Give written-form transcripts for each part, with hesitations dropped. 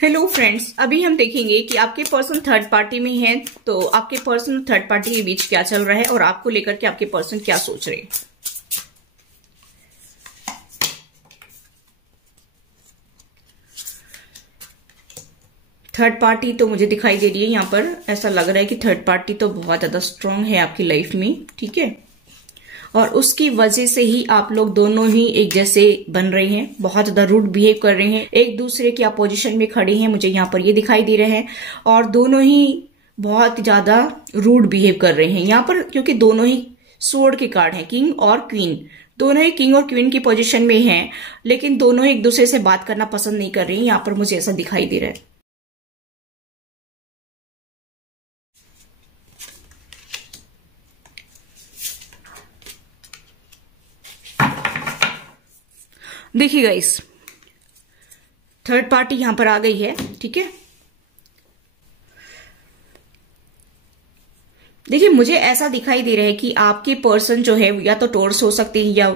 Hello friends, अभी हम देखेंगे कि आपके पर्सन थर्ड पार्टी में हैं, तो आपके पर्सन और थर्ड पार्टी के बीच क्या चल रहा है और आपको लेकर के आपके पर्सन क्या सोच रहे हैं। थर्ड पार्टी तो मुझे दिखाई दे रही है, यहाँ पर ऐसा लग रहा है कि थर्ड पार्टी तो बहुत ज्यादा स्ट्रांग है आपकी लाइफ में, ठीक है। और उसकी वजह से ही आप लोग दोनों ही एक जैसे बन रहे हैं, बहुत ज्यादा रूड बिहेव कर रहे हैं, एक दूसरे की अपोजिशन में खड़े हैं, मुझे यहाँ पर ये दिखाई दे रहे हैं। और दोनों ही बहुत ज्यादा रूड बिहेव कर रहे हैं यहाँ पर, क्योंकि दोनों ही स्वॉर्ड के कार्ड हैं, किंग और क्वीन। दोनों ही किंग और क्वीन की पोजीशन में हैं, लेकिन दोनों एक दूसरे से बात करना पसंद नहीं कर रहे हैं, यहाँ पर मुझे ऐसा दिखाई दे रहा है। देखिए गाइस, थर्ड पार्टी यहां पर आ गई है, ठीक है। देखिए, मुझे ऐसा दिखाई दे रहा है कि आपके पर्सन जो है या तो टॉरस हो सकते हैं, या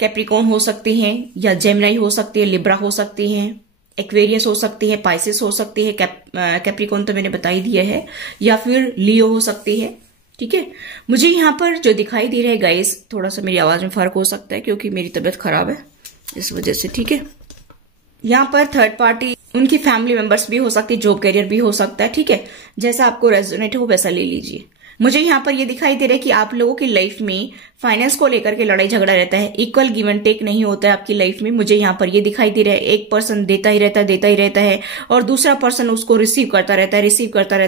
कैप्रिकॉर्न हो सकते हैं, या जेमिनी हो सकते हैं, लिब्रा हो सकते हैं, एक्वेरियस हो सकती है, पाइसेस हो सकती है, कैप्रिकॉर्न तो मैंने बता ही दिया है, या फिर लियो हो सकती है, ठीक है। मुझे यहाँ पर जो दिखाई दे रहा है गाइस, थोड़ा सा मेरी आवाज में फर्क हो सकता है क्योंकि मेरी तबीयत खराब है इस वजह से, ठीक है। यहाँ पर थर्ड पार्टी उनकी फैमिली मेंबर्स भी हो सकती है, जॉब कैरियर भी हो सकता है, ठीक है। जैसा आपको रेजोनेट हो वैसा ले लीजिए। मुझे यहाँ पर ये दिखाई दे रहा है कि आप लोगों की लाइफ में फाइनेंस को लेकर के लड़ाई झगड़ा रहता है, इक्वल गिव एंड टेक नहीं होता है आपकी लाइफ में। मुझे यहाँ पर ये दिखाई दे रहा है, एक पर्सन देता ही रहता है और दूसरा पर्सन उसको रिसीव करता रहता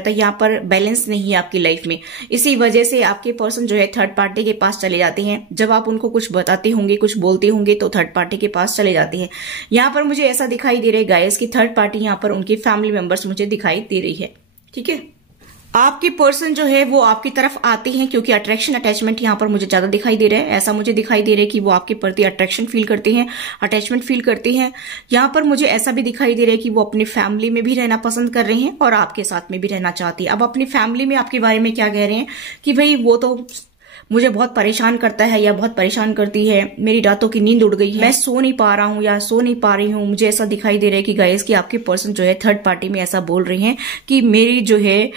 है। यहाँ पर बैलेंस नहीं है आपकी लाइफ में। इसी वजह से आपके पर्सन जो है थर्ड पार्टी के पास चले जाते हैं। जब आप उनको कुछ बताते होंगे, कुछ बोलते होंगे, तो थर्ड पार्टी के पास चले जाते हैं। यहाँ पर मुझे ऐसा दिखाई दे रहा है गाइस कि थर्ड पार्टी यहाँ पर उनकी फैमिली मेंबर्स मुझे दिखाई दे रही है, ठीक है। आपके पर्सन जो है वो आपकी तरफ आते हैं क्योंकि अट्रैक्शन अटैचमेंट यहाँ पर मुझे ज्यादा दिखाई दे रहा है। ऐसा मुझे दिखाई दे रहा है कि वो आपके प्रति अट्रैक्शन फील करते हैं, अटैचमेंट फील करते हैं। यहाँ पर मुझे ऐसा भी दिखाई दे रहा है कि वो अपनी फैमिली में भी रहना पसंद कर रहे हैं और आपके साथ में भी रहना चाहती है। अब अपनी फैमिली में आपके बारे में क्या कह रहे हैं कि भाई वो तो मुझे बहुत परेशान करता है या बहुत परेशान करती है, मेरी रातों की नींद उड़ गई है, मैं सो नहीं पा रहा हूँ या सो नहीं पा रही हूँ। मुझे ऐसा दिखाई दे रहा है कि गाइस कि आपके पर्सन जो है थर्ड पार्टी में ऐसा बोल रहे हैं कि मेरी जो है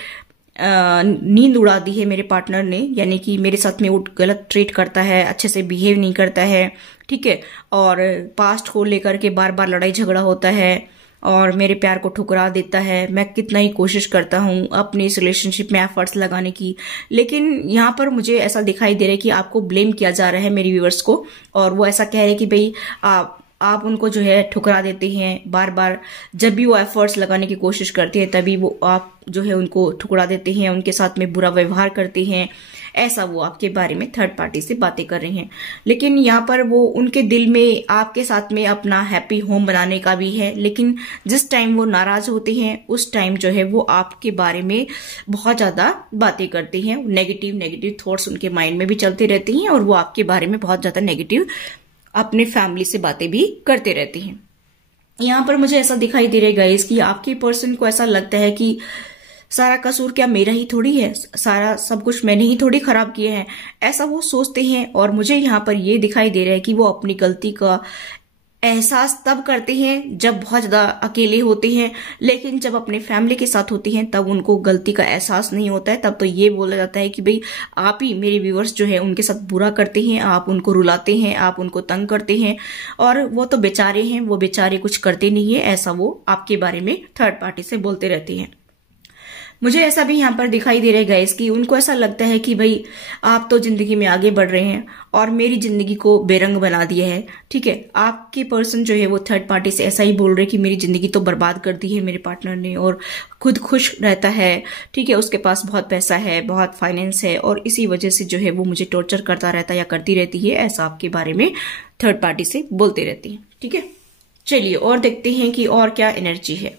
नींद उड़ा दी है मेरे पार्टनर ने, यानी कि मेरे साथ में वो गलत ट्रीट करता है, अच्छे से बिहेव नहीं करता है, ठीक है। और पास्ट को लेकर के बार बार लड़ाई झगड़ा होता है और मेरे प्यार को ठुकरा देता है। मैं कितना ही कोशिश करता हूँ अपनी इस रिलेशनशिप में एफर्ट्स लगाने की, लेकिन यहाँ पर मुझे ऐसा दिखाई दे रहा है कि आपको ब्लेम किया जा रहा है मेरे व्यूअर्स को। और वो ऐसा कह रहे हैं कि भाई आप उनको जो है ठुकरा देते हैं बार बार। जब भी वो एफर्ट्स लगाने की कोशिश करते हैं तभी वो आप जो है उनको ठुकरा देते हैं, उनके साथ में बुरा व्यवहार करते हैं। ऐसा वो आपके बारे में थर्ड पार्टी से बातें कर रहे हैं। लेकिन यहाँ पर वो उनके दिल में आपके साथ में अपना हैप्पी होम बनाने का भी है, लेकिन जिस टाइम वो नाराज होते हैं उस टाइम जो है वो आपके बारे में बहुत ज्यादा बातें करते हैं। नेगेटिव थॉट्स उनके माइंड में भी चलते रहते हैं और वो आपके बारे में बहुत ज्यादा नेगेटिव अपने फैमिली से बातें भी करते रहती हैं। यहाँ पर मुझे ऐसा दिखाई दे रहा है गाइस कि आपके पर्सन को ऐसा लगता है कि सारा कसूर क्या मेरा ही थोड़ी है, सारा सब कुछ मैंने ही थोड़ी खराब किया है, ऐसा वो सोचते हैं। और मुझे यहाँ पर ये दिखाई दे रहा है कि वो अपनी गलती का एहसास तब करते हैं जब बहुत ज्यादा अकेले होते हैं, लेकिन जब अपने फैमिली के साथ होते हैं तब उनको गलती का एहसास नहीं होता है। तब तो ये बोला जाता है कि भाई आप ही मेरे व्यूअर्स जो है उनके साथ बुरा करते हैं, आप उनको रुलाते हैं, आप उनको तंग करते हैं, और वो तो बेचारे हैं, वो बेचारे कुछ करते नहीं है, ऐसा वो आपके बारे में थर्ड पार्टी से बोलते रहते हैं। मुझे ऐसा भी यहाँ पर दिखाई दे रहा है गाइस कि उनको ऐसा लगता है कि भाई आप तो जिंदगी में आगे बढ़ रहे हैं और मेरी जिंदगी को बेरंग बना दिया है, ठीक है। आपके पर्सन जो है वो थर्ड पार्टी से ऐसा ही बोल रहे हैं कि मेरी जिंदगी तो बर्बाद कर दी है मेरे पार्टनर ने, और खुद खुश रहता है, ठीक है, उसके पास बहुत पैसा है, बहुत फाइनेंस है, और इसी वजह से जो है वो मुझे टॉर्चर करता रहता है या करती रहती है, ऐसा आपके बारे में थर्ड पार्टी से बोलते रहती है, ठीक है। चलिए और देखते हैं कि और क्या एनर्जी है।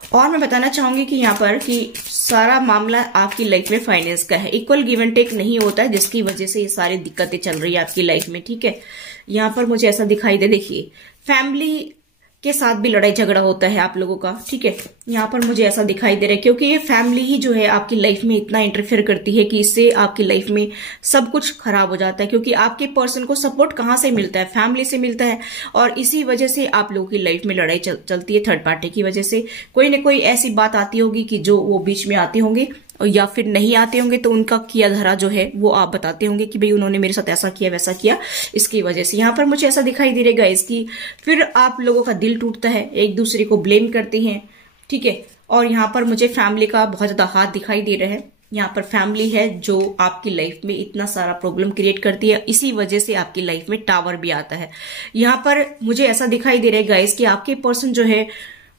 और मैं बताना चाहूंगी कि यहाँ पर कि सारा मामला आपकी लाइफ में फाइनेंस का है, इक्वल गिव एंड टेक नहीं होता है, जिसकी वजह से ये सारी दिक्कतें चल रही है आपकी लाइफ में, ठीक है। यहाँ पर मुझे ऐसा दिखाई दे, देखिए फैमिली के साथ भी लड़ाई झगड़ा होता है आप लोगों का, ठीक है। यहाँ पर मुझे ऐसा दिखाई दे रहा है क्योंकि ये फैमिली ही जो है आपकी लाइफ में इतना इंटरफेयर करती है कि इससे आपकी लाइफ में सब कुछ खराब हो जाता है। क्योंकि आपके पर्सन को सपोर्ट कहाँ से मिलता है, फैमिली से मिलता है, और इसी वजह से आप लोगों की लाइफ में लड़ाई चलती है थर्ड पार्टी की वजह से। कोई ना कोई ऐसी बात आती होगी कि जो वो बीच में आते होंगे, या फिर नहीं आते होंगे तो उनका किया धरा जो है वो आप बताते होंगे कि भाई उन्होंने मेरे साथ ऐसा किया वैसा किया, इसकी वजह से। यहाँ पर मुझे ऐसा दिखाई दे रहेगा इसकी, फिर आप लोगों का दिल टूटता है, एक दूसरे को ब्लेम करते हैं, ठीक है। और यहाँ पर मुझे फैमिली का बहुत ज्यादा हाथ दिखाई दे रहा है। यहाँ पर फैमिली है जो आपकी लाइफ में इतना सारा प्रॉब्लम क्रिएट करती है, इसी वजह से आपकी लाइफ में टावर भी आता है। यहाँ पर मुझे ऐसा दिखाई दे रहा है गाइस कि आपके पर्सन जो है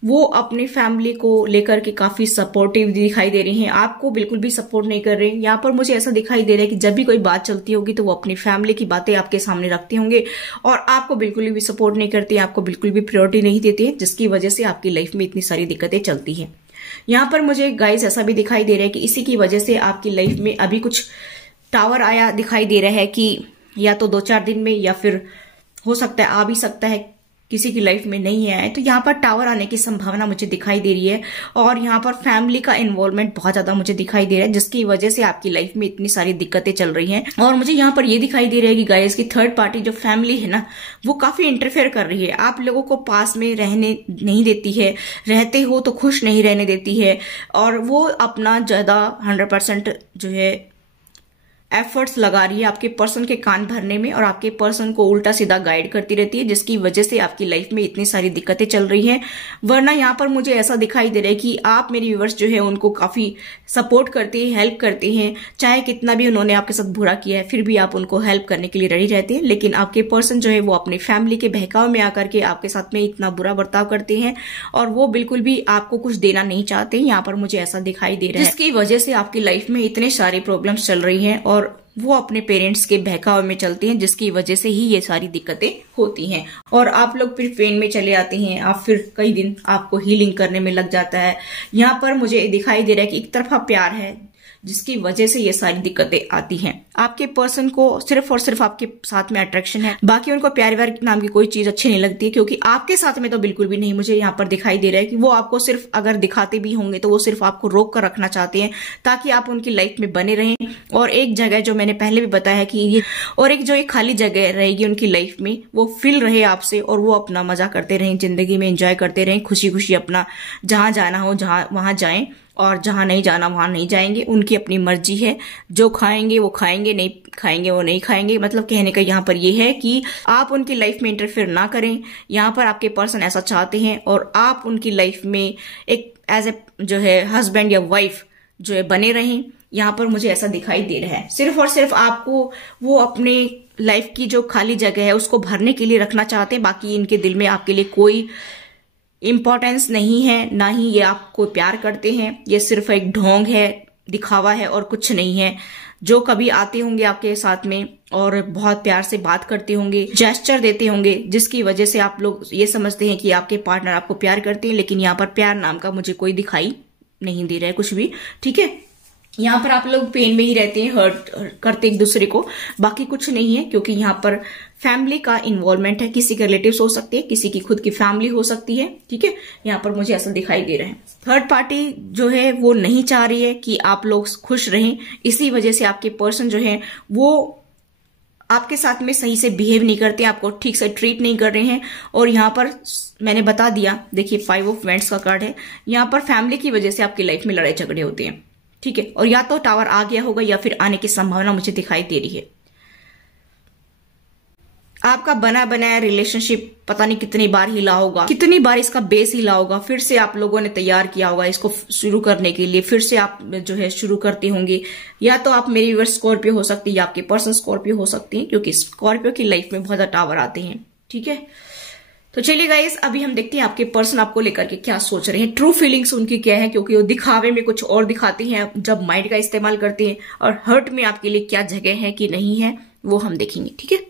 वो अपनी फैमिली को लेकर के काफी सपोर्टिव दिखाई दे रही हैं, आपको बिल्कुल भी सपोर्ट नहीं कर रहे हैं। यहाँ पर मुझे ऐसा दिखाई दे रहा है कि जब भी कोई बात चलती होगी तो वो अपनी फैमिली की बातें आपके सामने रखते होंगे और आपको बिल्कुल भी सपोर्ट नहीं करते, आपको बिल्कुल भी प्रायोरिटी नहीं देते हैं, जिसकी वजह से आपकी लाइफ में इतनी सारी दिक्कतें चलती हैं। यहाँ पर मुझे गाइस ऐसा भी दिखाई दे रहा है कि इसी की वजह से आपकी लाइफ में अभी कुछ टावर आया दिखाई दे रहा है कि या तो 2-4 दिन में, या फिर हो सकता है आ भी सकता है किसी की लाइफ में नहीं है। तो यहाँ पर टावर आने की संभावना मुझे दिखाई दे रही है, और यहाँ पर फैमिली का इन्वॉल्वमेंट बहुत ज्यादा मुझे दिखाई दे रहा है, जिसकी वजह से आपकी लाइफ में इतनी सारी दिक्कतें चल रही हैं। और मुझे यहाँ पर ये दिखाई दे रहा है कि गाइस की थर्ड पार्टी जो फैमिली है ना, वो काफी इंटरफेयर कर रही है, आप लोगों को पास में रहने नहीं देती है, रहते हो तो खुश नहीं रहने देती है, और वो अपना ज्यादा 100% जो है एफर्ट्स लगा रही है आपके पर्सन के कान भरने में, और आपके पर्सन को उल्टा सीधा गाइड करती रहती है, जिसकी वजह से आपकी लाइफ में इतनी सारी दिक्कतें चल रही हैं। वरना यहाँ पर मुझे ऐसा दिखाई दे रहा है कि आप मेरे व्यूअर्स जो है उनको काफी सपोर्ट करते हैं, हेल्प करते हैं, चाहे कितना भी उन्होंने आपके साथ बुरा किया है फिर भी आप उनको हेल्प करने के लिए रेडी रहते हैं। लेकिन आपके पर्सन जो है वो अपनी फैमिली के बहकाव में आकर के आपके साथ में इतना बुरा बर्ताव करते हैं, और वो बिल्कुल भी आपको कुछ देना नहीं चाहते। यहाँ पर मुझे ऐसा दिखाई दे रहा है, जिसकी वजह से आपकी लाइफ में इतने सारे प्रॉब्लम्स चल रही हैं, और वो अपने पेरेंट्स के बहकाव में चलती हैं, जिसकी वजह से ही ये सारी दिक्कतें होती हैं। और आप लोग फिर पेन में चले आते हैं, आप फिर कई दिन आपको हीलिंग करने में लग जाता है। यहाँ पर मुझे दिखाई दे रहा है कि एक तरफा प्यार है, जिसकी वजह से ये सारी दिक्कतें आती हैं। आपके पर्सन को सिर्फ और सिर्फ आपके साथ में अट्रैक्शन है, बाकी उनको प्यार व्यार नाम की कोई चीज अच्छी नहीं लगती, क्योंकि आपके साथ में तो बिल्कुल भी नहीं। मुझे यहाँ पर दिखाई दे रहा है कि वो आपको सिर्फ अगर दिखाते भी होंगे तो वो सिर्फ आपको रोक कर रखना चाहते हैं, ताकि आप उनकी लाइफ में बने रहें। और एक जगह जो मैंने पहले भी बताया कि ये, और एक जो एक खाली जगह रहेगी उनकी लाइफ में, वो फिल रहे आपसे, और वो अपना मजा करते रहें, जिंदगी में एंजॉय करते रहें, खुशी खुशी अपना जहां जाना हो वहां जाएं, और जहां नहीं जाना वहां नहीं जाएंगे। उनकी अपनी मर्जी है, जो खाएंगे वो खाएंगे, नहीं खाएंगे वो नहीं खाएंगे। मतलब कहने का यहाँ पर ये है कि आप उनकी लाइफ में इंटरफेयर ना करें। यहाँ पर आपके पर्सन ऐसा चाहते हैं, और आप उनकी लाइफ में एक एज ए जो है हस्बैंड या वाइफ जो है बने रहें। यहाँ पर मुझे ऐसा दिखाई दे रहा है, सिर्फ और सिर्फ आपको वो अपने लाइफ की जो खाली जगह है उसको भरने के लिए रखना चाहते हैं। बाकी इनके दिल में आपके लिए कोई इम्पोर्टेंस नहीं है, ना ही ये आपको प्यार करते हैं। ये सिर्फ एक ढोंग है, दिखावा है, और कुछ नहीं है। जो कभी आते होंगे आपके साथ में और बहुत प्यार से बात करते होंगे, जेस्चर देते होंगे, जिसकी वजह से आप लोग ये समझते हैं कि आपके पार्टनर आपको प्यार करते हैं, लेकिन यहाँ पर प्यार नाम का मुझे कोई दिखाई नहीं दे रहा है कुछ भी, ठीक है। यहाँ पर आप लोग पेन में ही रहते हैं, हर्ट करते एक दूसरे को, बाकी कुछ नहीं है। क्योंकि यहाँ पर फैमिली का इन्वॉल्वमेंट है, किसी के रिलेटिव्स हो सकते हैं, किसी की खुद की फैमिली हो सकती है, ठीक है। यहाँ पर मुझे ऐसा दिखाई दे रहा है, थर्ड पार्टी जो है वो नहीं चाह रही है कि आप लोग खुश रहें। इसी वजह से आपके पर्सन जो है वो आपके साथ में सही से बिहेव नहीं करते, आपको ठीक से ट्रीट नहीं कर रहे हैं। और यहाँ पर मैंने बता दिया, देखिए 5 ऑफ वैंड्स का कार्ड है। यहाँ पर फैमिली की वजह से आपकी लाइफ में लड़ाई झगड़े होते हैं, ठीक है। और या तो टावर आ गया होगा या फिर आने की संभावना मुझे दिखाई दे रही है। आपका बना बनाया रिलेशनशिप पता नहीं कितनी बार हिला होगा, कितनी बार इसका बेस हिला होगा, फिर से आप लोगों ने तैयार किया होगा इसको शुरू करने के लिए, फिर से आप जो है शुरू करते होंगे। या तो आप मेरी व्यूअर्स स्कॉर्पियो हो सकती है, या आपके पर्सन स्कॉर्पियो हो सकती है, क्योंकि स्कॉर्पियो की लाइफ में बहुत ज्यादा टावर आते हैं, ठीक है। तो चलिए गाइस, अभी हम देखते हैं आपके पर्सन आपको लेकर के क्या सोच रहे हैं, ट्रू फीलिंग्स उनकी क्या है, क्योंकि वो दिखावे में कुछ और दिखाते हैं जब माइंड का इस्तेमाल करते हैं, और हर्ट में आपके लिए क्या जगह है कि नहीं है वो हम देखेंगे, ठीक है।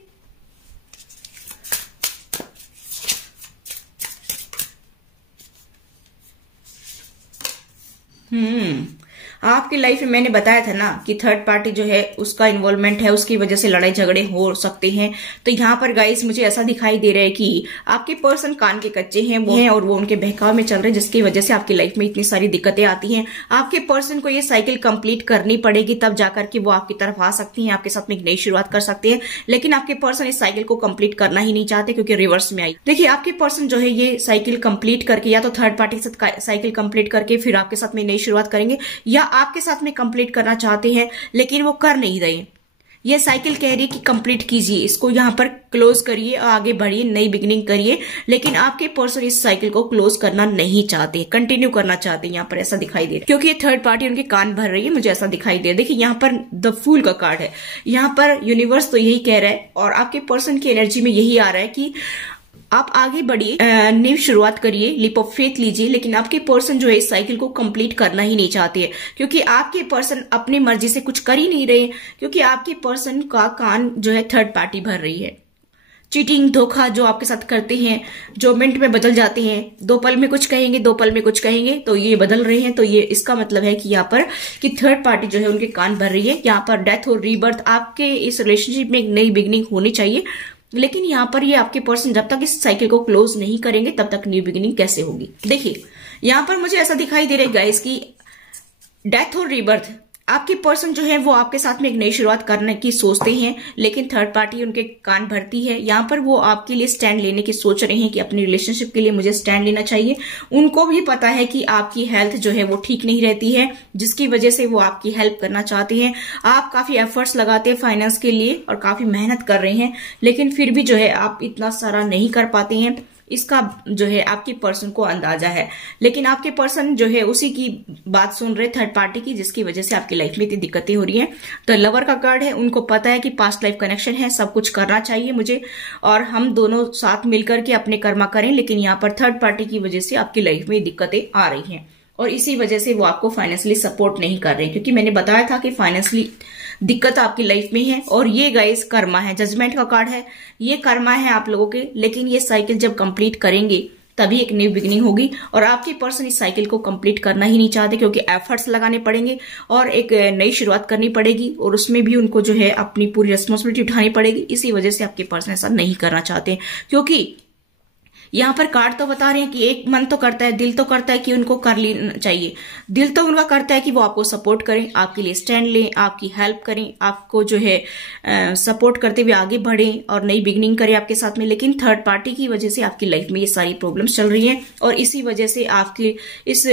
आपकी लाइफ में मैंने बताया था ना कि थर्ड पार्टी जो है उसका इन्वॉल्वमेंट है, उसकी वजह से लड़ाई झगड़े हो सकते हैं। तो यहाँ पर गाइस मुझे ऐसा दिखाई दे रहा है कि आपके पर्सन कान के कच्चे हैं और वो उनके बहकाव में चल रहे हैं, जिसकी वजह से आपकी लाइफ में इतनी सारी दिक्कतें आती हैं। आपके पर्सन को ये साइकिल कंप्लीट करनी पड़ेगी, तब जाकर के वो आपकी तरफ आ सकती हैं, आपके साथ में एक नई शुरुआत कर सकते हैं। लेकिन आपके पर्सन इस साइकिल को कंप्लीट करना ही नहीं चाहते क्योंकि रिवर्स में आई। देखिए आपके पर्सन जो है ये साइकिल कंप्लीट करके या तो थर्ड पार्टी के साथ साइकिल कंप्लीट करके फिर आपके साथ में नई शुरुआत करेंगे, या आपके साथ में कंप्लीट करना चाहते हैं लेकिन वो कर नहीं रहे। ये साइकिल कह रही है कि कंप्लीट कीजिए, इसको यहाँ पर क्लोज करिए और आगे बढ़िए, नई बिगिनिंग करिए। लेकिन आपके पर्सन इस साइकिल को क्लोज करना नहीं चाहते, कंटिन्यू करना चाहते हैं। यहाँ पर ऐसा दिखाई दे रहा है क्योंकि ये थर्ड पार्टी उनके कान भर रही है, मुझे ऐसा दिखाई दे रहा है। देखिए यहाँ पर द फूल का कार्ड है, यहाँ पर यूनिवर्स तो यही कह रहा है और आपके पर्सन की एनर्जी में यही आ रहा है कि आप आगे बढ़िए, नई शुरुआत करिए, लीप ऑफ फेथ लीजिए। लेकिन आपके पर्सन जो है इस साइकिल को कंप्लीट करना ही नहीं चाहते हैं क्योंकि आपके पर्सन अपनी मर्जी से कुछ कर ही नहीं रहे, क्योंकि आपके पर्सन का कान जो है थर्ड पार्टी भर रही है। चीटिंग, धोखा जो आपके साथ करते हैं, जो मिनट में बदल जाते हैं, 2 पल में कुछ कहेंगे, 2 पल में कुछ कहेंगे, तो ये बदल रहे हैं। तो ये इसका मतलब है कि यहाँ पर कि थर्ड पार्टी जो है उनके कान भर रही है। यहाँ पर डेथ और रीबर्थ, आपके इस रिलेशनशिप में एक नई बिगिनिंग होनी चाहिए। लेकिन यहाँ पर ये आपके पर्सन जब तक इस साइकिल को क्लोज नहीं करेंगे तब तक न्यू बिगिनिंग कैसे होगी। देखिए यहाँ पर मुझे ऐसा दिखाई दे रहा है गाइस कि डेथ और रीबर्थ, आपके पर्सन जो है वो आपके साथ में एक नई शुरुआत करने की सोचते हैं, लेकिन थर्ड पार्टी उनके कान भरती है। यहाँ पर वो आपके लिए स्टैंड लेने की सोच रहे हैं कि अपनी रिलेशनशिप के लिए मुझे स्टैंड लेना चाहिए। उनको भी पता है कि आपकी हेल्थ जो है वो ठीक नहीं रहती है, जिसकी वजह से वो आपकी हेल्प करना चाहते हैं। आप काफी एफर्ट्स लगाते हैं फाइनेंस के लिए और काफी मेहनत कर रहे हैं, लेकिन फिर भी जो है आप इतना सारा नहीं कर पाते हैं। इसका जो है आपके पर्सन को अंदाजा है, लेकिन आपके पर्सन जो है उसी की बात सुन रहे थर्ड पार्टी की, जिसकी वजह से आपकी लाइफ में इतनी दिक्कतें हो रही हैं। तो लवर का कार्ड है, उनको पता है कि पास्ट लाइफ कनेक्शन है, सब कुछ करना चाहिए मुझे और हम दोनों साथ मिलकर के अपने कर्मा करें। लेकिन यहाँ पर थर्ड पार्टी की वजह से आपकी लाइफ में दिक्कतें आ रही हैं और इसी वजह से वो आपको फाइनेंशियली सपोर्ट नहीं कर रहे, क्योंकि मैंने बताया था कि फाइनेंशियली दिक्कत आपकी लाइफ में है। और ये गाइस कर्मा है, जजमेंट का कार्ड है, ये कर्मा है आप लोगों के। लेकिन ये साइकिल जब कंप्लीट करेंगे तभी एक न्यू बिगिनिंग होगी और आपके पर्सन इस साइकिल को कंप्लीट करना ही नहीं चाहते, क्योंकि एफर्ट्स लगाने पड़ेंगे और एक नई शुरुआत करनी पड़ेगी और उसमें भी उनको जो है अपनी पूरी रिस्पॉन्सिबिलिटी उठानी पड़ेगी। इसी वजह से आपके पर्सन ऐसा नहीं करना चाहते, क्योंकि यहाँ पर कार्ड तो बता रहे हैं कि एक मन तो करता है, दिल तो करता है कि उनको कर लेना चाहिए। दिल तो उनका करता है कि वो आपको सपोर्ट करें, आपके लिए स्टैंड लें, आपकी हेल्प करें, आपको जो है सपोर्ट करते हुए आगे बढ़ें और नई बिगिनिंग करें आपके साथ में। लेकिन थर्ड पार्टी की वजह से आपकी लाइफ में ये सारी प्रॉब्लम्स चल रही हैं और इसी वजह से आपकी इस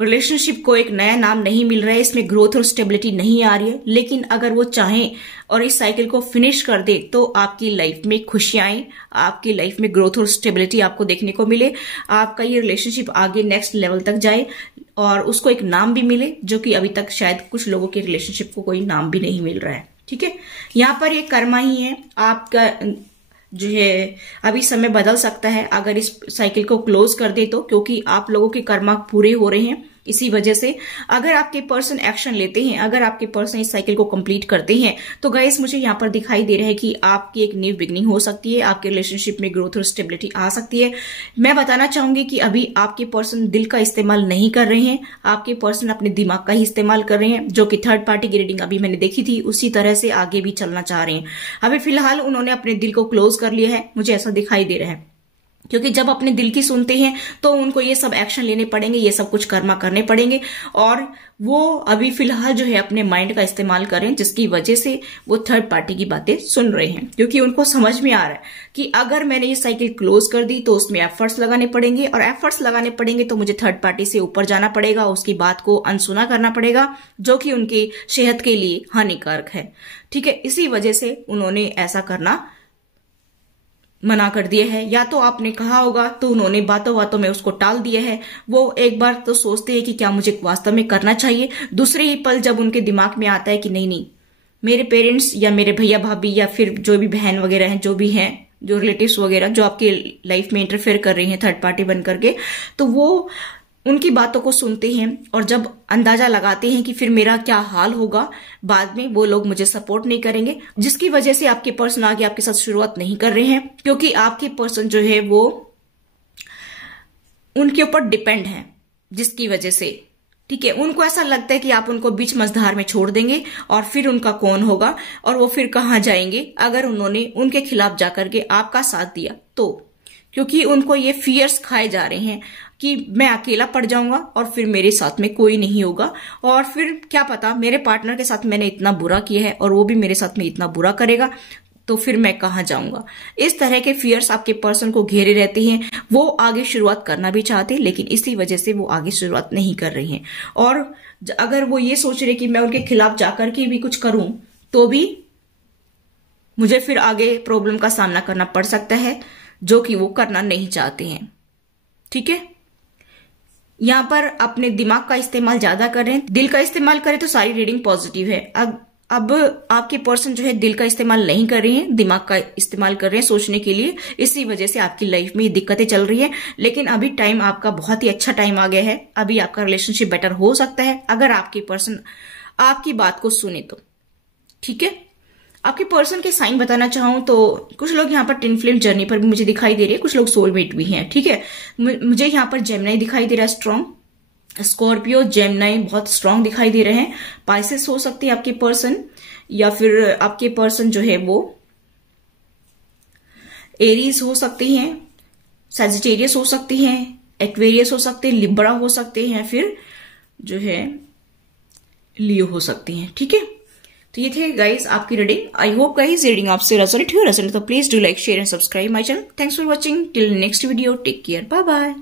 रिलेशनशिप को एक नया नाम नहीं मिल रहा है, इसमें ग्रोथ और स्टेबिलिटी नहीं आ रही है। लेकिन अगर वो चाहें और इस साइकिल को फिनिश कर दे तो आपकी लाइफ में खुशियां आए, आपकी लाइफ में ग्रोथ और स्टेबिलिटी आपको देखने को मिले, आपका ये रिलेशनशिप आगे नेक्स्ट लेवल तक जाए और उसको एक नाम भी मिले, जो कि अभी तक शायद कुछ लोगों के रिलेशनशिप को कोई नाम भी नहीं मिल रहा है। ठीक है, यहाँ पर एक कर्मा ही है आपका जो है अभी समय बदल सकता है अगर इस साइकिल को क्लोज कर दे तो, क्योंकि आप लोगों के कर्मा पूरे हो रहे हैं। इसी वजह से अगर आपके पर्सन एक्शन लेते हैं, अगर आपके पर्सन इस साइकिल को कंप्लीट करते हैं तो गाइस मुझे यहाँ पर दिखाई दे रहा है कि आपकी एक न्यू बिगनिंग हो सकती है, आपके रिलेशनशिप में ग्रोथ और स्टेबिलिटी आ सकती है। मैं बताना चाहूंगी कि अभी आपके पर्सन दिल का इस्तेमाल नहीं कर रहे हैं, आपके पर्सन अपने दिमाग का ही इस्तेमाल कर रहे हैं, जो कि थर्ड पार्टी की रीडिंग अभी मैंने देखी थी उसी तरह से आगे भी चलना चाह रहे हैं। अभी फिलहाल उन्होंने अपने दिल को क्लोज कर लिया है, मुझे ऐसा दिखाई दे रहा है, क्योंकि जब अपने दिल की सुनते हैं तो उनको ये सब एक्शन लेने पड़ेंगे, ये सब कुछ कर्मा करने पड़ेंगे और वो अभी फिलहाल जो है अपने माइंड का इस्तेमाल करें, जिसकी वजह से वो थर्ड पार्टी की बातें सुन रहे हैं, क्योंकि उनको समझ में आ रहा है कि अगर मैंने ये साइकिल क्लोज कर दी तो उसमें एफर्ट्स लगाने पड़ेंगे और एफर्ट्स लगाने पड़ेंगे तो मुझे थर्ड पार्टी से ऊपर जाना पड़ेगा, उसकी बात को अनसुना करना पड़ेगा, जो कि उनकी सेहत के लिए हानिकारक है। ठीक है, इसी वजह से उन्होंने ऐसा करना मना कर दिया है, या तो आपने कहा होगा तो उन्होंने बातों बातों में उसको टाल दिया है। वो एक बार तो सोचते हैं कि क्या मुझे वास्तव में करना चाहिए, दूसरे ही पल जब उनके दिमाग में आता है कि नहीं नहीं, मेरे पेरेंट्स या मेरे भैया भाभी या फिर जो भी बहन वगैरह हैं, जो भी हैं, जो रिलेटिव्स वगैरह जो आपकी लाइफ में इंटरफेयर कर रही हैं थर्ड पार्टी बन करके, तो वो उनकी बातों को सुनते हैं और जब अंदाजा लगाते हैं कि फिर मेरा क्या हाल होगा, बाद में वो लोग मुझे सपोर्ट नहीं करेंगे, जिसकी वजह से आपके पर्सन आगे आपके साथ शुरुआत नहीं कर रहे हैं, क्योंकि आपके पर्सन जो है वो उनके ऊपर डिपेंड है, जिसकी वजह से ठीक है, उनको ऐसा लगता है कि आप उनको बीच मझधार में छोड़ देंगे और फिर उनका कौन होगा और वो फिर कहाँ जाएंगे अगर उन्होंने उनके खिलाफ जाकर के आपका साथ दिया तो। क्योंकि उनको ये फियर्स खाए जा रहे हैं कि मैं अकेला पड़ जाऊंगा और फिर मेरे साथ में कोई नहीं होगा और फिर क्या पता मेरे पार्टनर के साथ मैंने इतना बुरा किया है और वो भी मेरे साथ में इतना बुरा करेगा तो फिर मैं कहाँ जाऊंगा। इस तरह के फियर्स आपके पर्सन को घेरे रहते हैं। वो आगे शुरुआत करना भी चाहते हैं लेकिन इसी वजह से वो आगे शुरुआत नहीं कर रही हैं। और अगर वो ये सोच रहे कि मैं उनके खिलाफ जाकर के भी कुछ करूं तो भी मुझे फिर आगे प्रॉब्लम का सामना करना पड़ सकता है जो कि वो करना नहीं चाहते हैं। ठीक है, यहां पर अपने दिमाग का इस्तेमाल ज्यादा कर रहे हैं, दिल का इस्तेमाल करें तो सारी रीडिंग पॉजिटिव है। अब आपके पर्सन जो है दिल का इस्तेमाल नहीं कर रहे हैं, दिमाग का इस्तेमाल कर रहे हैं सोचने के लिए। इसी वजह से आपकी लाइफ में ये दिक्कतें चल रही है। लेकिन अभी टाइम आपका बहुत ही अच्छा टाइम आ गया है। अभी आपका रिलेशनशिप बेटर हो सकता है अगर आपके पर्सन आपकी बात को सुने तो। ठीक है, आपके पर्सन के साइन बताना चाहूं तो कुछ लोग यहाँ पर ट्विन फ्लेम जर्नी पर भी मुझे दिखाई दे रहे हैं, कुछ लोग सोलमेट भी हैं। ठीक है, मुझे यहाँ पर जेमिनी दिखाई दे रहा है स्ट्रांग, स्कॉर्पियो जेमिनी बहुत स्ट्रांग दिखाई दे रहे हैं। पाइसेस हो सकते हैं आपके पर्सन, या फिर आपके पर्सन जो है वो एरीज हो सकते हैं, सैजिटेरियस हो सकते हैं, एक्वेरियस हो सकते हैं, लिब्रा हो सकते हैं, फिर जो है लियो हो सकते हैं। ठीक है, तो ये थे गाइस आपकी reading. I hope guys reading आपसे रेजोनेट तो please do like share and subscribe my channel. Thanks for watching, till next video, take care, bye bye.